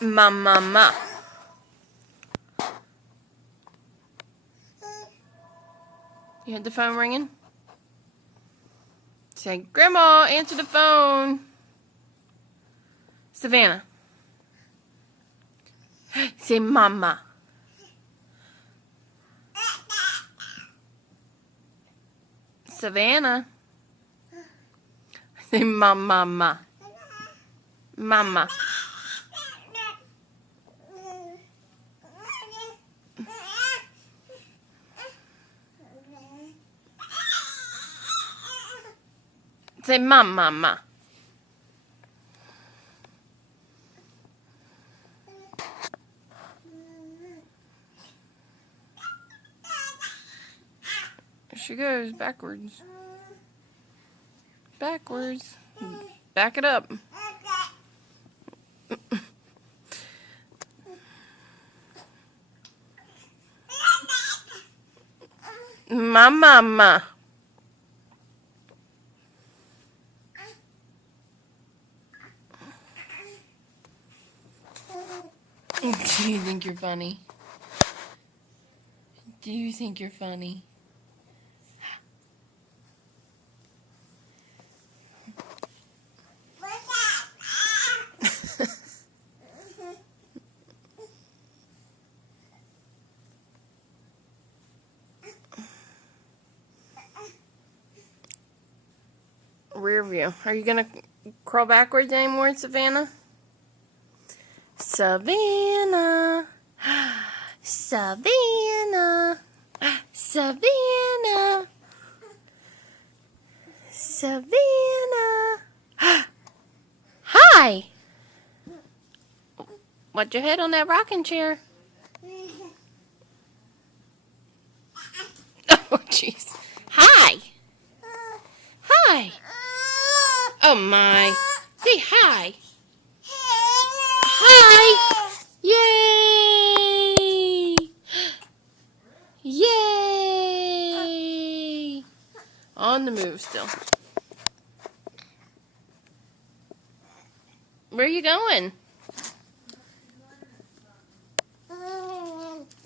Ma. You had the phone ringing? Say, Grandma, answer the phone. Savannah. Say, Mama. Savannah. Say, Mama. Mama. Say, Mama. There she goes, backwards. Backwards. Back it up. Mama. Do you think you're funny? Do you think you're funny? Rear view. Are you gonna crawl backwards anymore, Savannah? Savannah. Savannah. Savannah. Savannah. Hi. Watch your head on that rocking chair. Oh, jeez. Hi. Hi. Oh, my. Say hi. Hi. Yay. Yay. On the move still. Where are you going?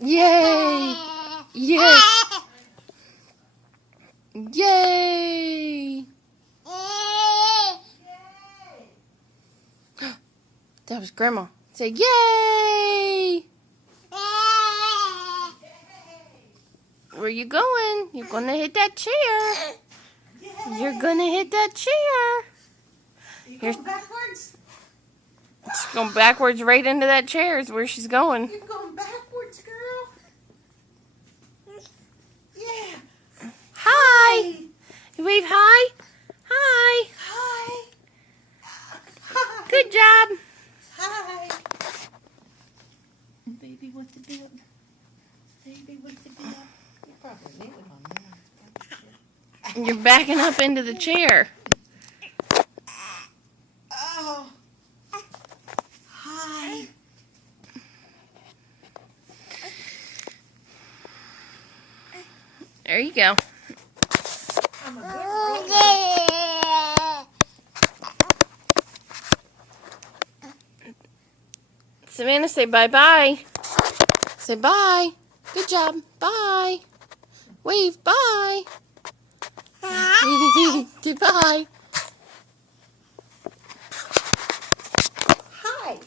Yay. Yay. Yay. That was Grandma. Say yay. Where you going? You're gonna hit that chair. You're gonna hit that chair. You going backwards? She's going backwards right into that chair is where she's going. You're going backwards, girl. Yeah. Hi. You wave hi. Hi. Hi. Good job. Hi. Baby, what's the deal? Baby, what's the deal? You probably leave it on there. You're backing up into the chair. Oh. Hi. There you go. I'm a good girl. Savannah, say bye-bye. Say bye. Good job. Bye. Wave. Bye. Goodbye. Hi.